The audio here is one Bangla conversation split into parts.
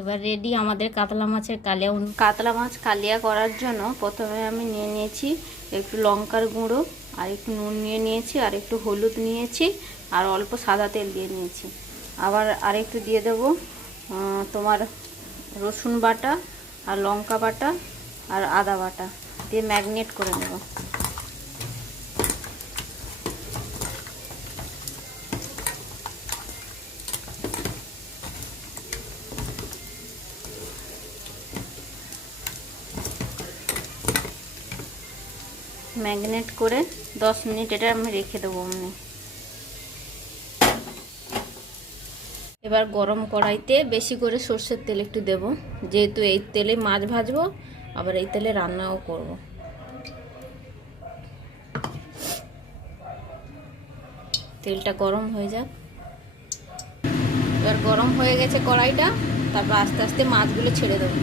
এবার রেডি আমাদের কাতলা মাছের কালিয়া। কাতলা মাছ কালিয়া করার জন্য প্রথমে আমি নিয়ে নিয়েছি একটু লঙ্কার গুঁড়ো, আর একটু নুন নিয়ে নিয়েছি, আর একটু হলুদ নিয়েছি, আর অল্প সাদা তেল দিয়ে নিয়েছি। আবার আরেকটু দিয়ে দেবো তোমার রসুন বাটা, আর লঙ্কা বাটা, আর আদা বাটা দিয়ে ম্যারিনেট করে নেব। ম্যারিনেট করে 10 মিনিট এটা আমি রেখে দেবো এমনি। এবার গরম কড়াইতে বেশি করে সর্ষের তেল একটু দেব, যেহেতু এই তেলে মাছ ভাজবো, আবার এই তেলে রান্নাও করব। তেলটা গরম হয়ে যাক। এবার গরম হয়ে গেছে কড়াইটা, তারপর আস্তে আস্তে মাছগুলো ছেড়ে দেবো।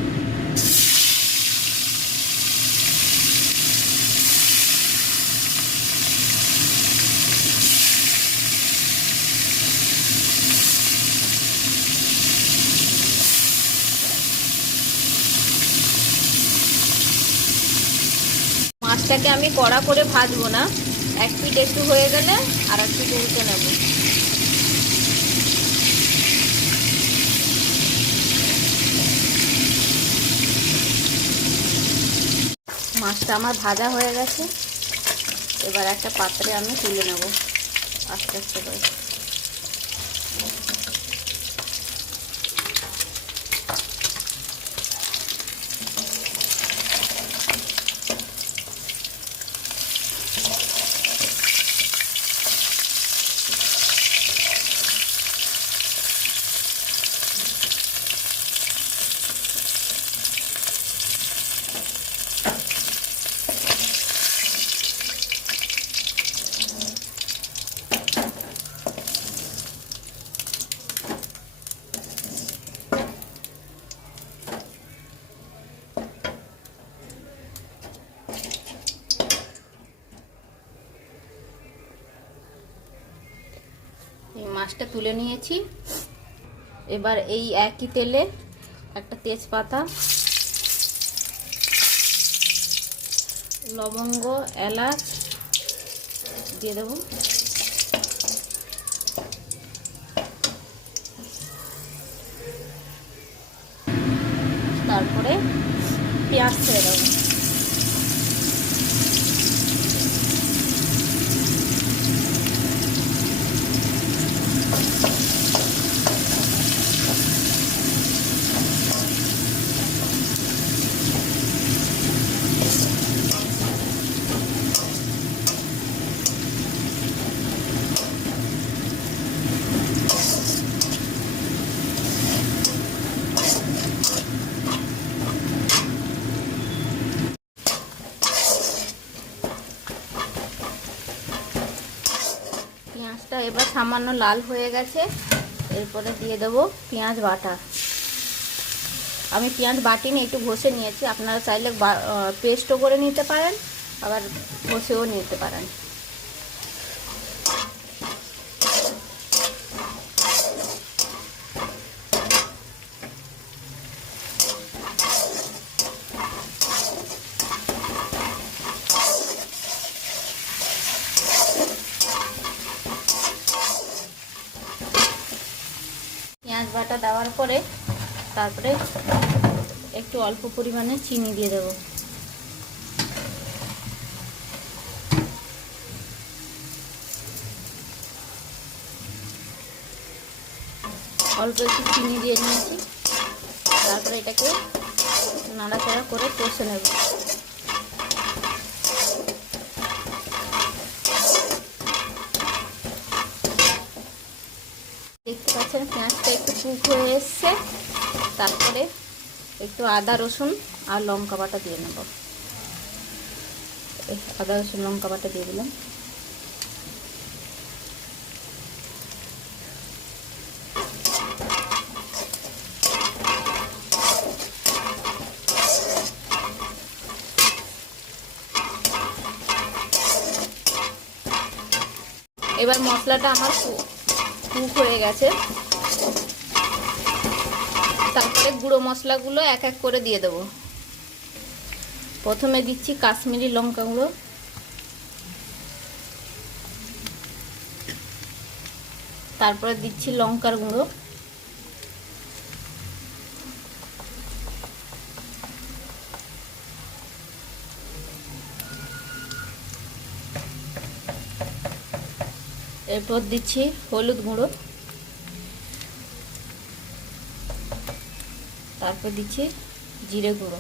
মাছটাকে আমি কড়া করে ভাজবো না, এক পিঠ একটু হয়ে গেলে আর এক পিঠ উল্টে নেব। মাছটা আমার ভাজা হয়ে গেছে, এবার একটা পাত্রে আমি তুলে নেব আস্তে আস্তে করে। এই মাছটা তুলে নিয়েছি। এবার এই একই তেলে একটা তেজপাতা, লবঙ্গ, এলাচ দিয়ে দেবো। তারপরে পেঁয়াজ ছেড়ে দেবো। পেঁয়াজটা এবার সামান্য লাল হয়ে গেছে, এরপরে দিয়ে দেবো পেঁয়াজ বাটা। আমি পেঁয়াজ বাটিনি, একটু ঘষে নিয়েছি, আপনারা চাইলে পেস্টও করে নিতে পারেন, আবার ঘষেও নিতে পারেন। পেঁয়াজ বাটা দেওয়ার পরে তারপরে একটু অল্প পরিমাণে চিনি দিয়ে দেব। অল্প একটু চিনি দিয়ে নিয়েছি, তারপরে এটাকে নাড়াচাড়া করে কষে নেব। দেখতে পাচ্ছেন পেঁয়াজটা একটু কুক হয়ে এসছে, তারপরে একটু আদা রসুন আর লঙ্কা বাটা দিয়ে নেব। আদা রসুন লঙ্কা বাটা দিয়ে দিলাম। এবার মশলাটা আমার কুক হয়ে গেছে, তারপরে গুঁড়ো মশলাগুলো এক এক করে দিয়ে দেবো। প্রথমে দিচ্ছি কাশ্মীরি লঙ্কা গুঁড়ো, তারপরে দিচ্ছি লঙ্কার গুঁড়ো, এরপর দিচ্ছি হলুদ গুঁড়ো, তারপর দিচ্ছি জিরে গুঁড়ো,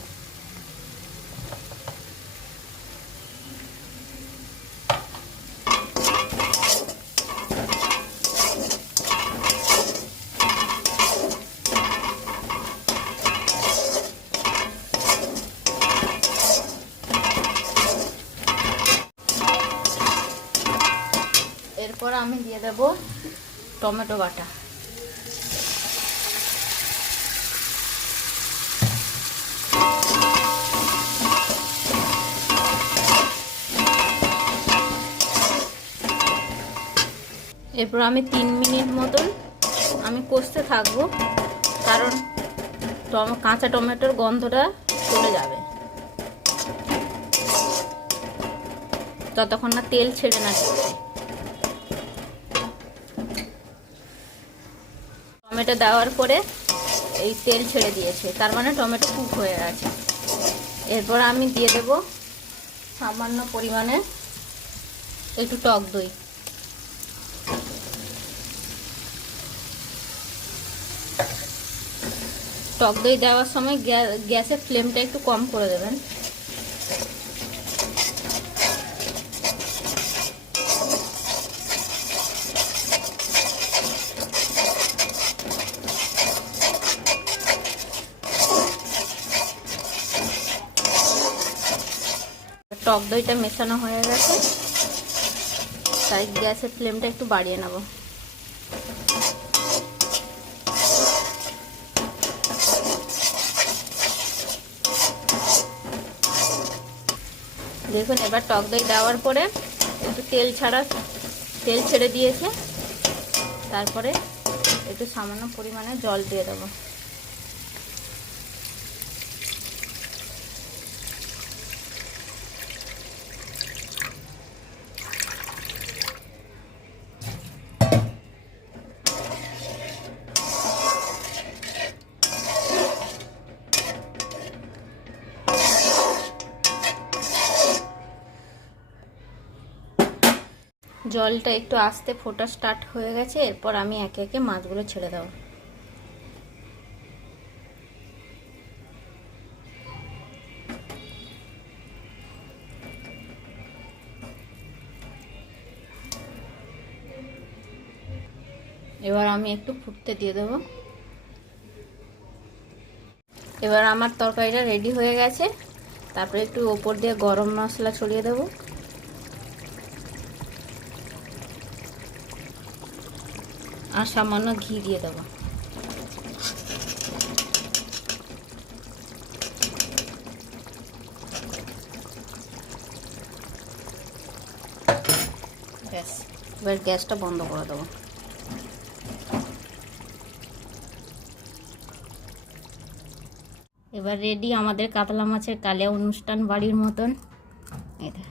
এরপর আমি দিয়ে দেব টমেটো বাটা। এরপর আমি 3 মিনিট মতন আমি কষতে থাকবো, কারণ কাঁচা টমেটোর গন্ধটা চলে যাবে, ততক্ষণ না তেল ছেড়ে না। টমেটো দেওয়ার পরে এই তেল ছেড়ে দিয়েছে, তার মানে টমেটো কুক হয়ে গেছে। এরপর আমি দিয়ে দেব সামান্য পরিমাণে একটু টক দই। টক দই দেওয়ার সময় গ্যাসের ফ্লেমটা একটু কম করে দেবেন। টক দইটা মেশানো হয়ে গেছে, তাই গ্যাসের ফ্লেমটা একটু বাড়িয়ে নেব। দেখুন এবার টক দই দেওয়ার পরে একটু তেল ছেড়ে দিয়েছে, তারপরে একটু সামান্য পরিমাণে জল দিয়ে দেবো। জলটা একটু আস্তে ফোটা স্টার্ট হয়ে গেছে, এরপর আমি একে একে মাছগুলো ছেড়ে দেবো। এবার আমি একটু ফুটতে দিয়ে দেবো। এবার আমার তরকারিটা রেডি হয়ে গেছে, তারপরে একটু ওপর দিয়ে গরম মশলা ছড়িয়ে দেবো। আর সামান্য ঘি দিয়ে দেবো। ব্যাস, এবার গ্যাসটা বন্ধ করে দেবো। এবার রেডি আমাদের কাতলা মাছের কালিয়া অনুষ্ঠান বাড়ির মতন। এটা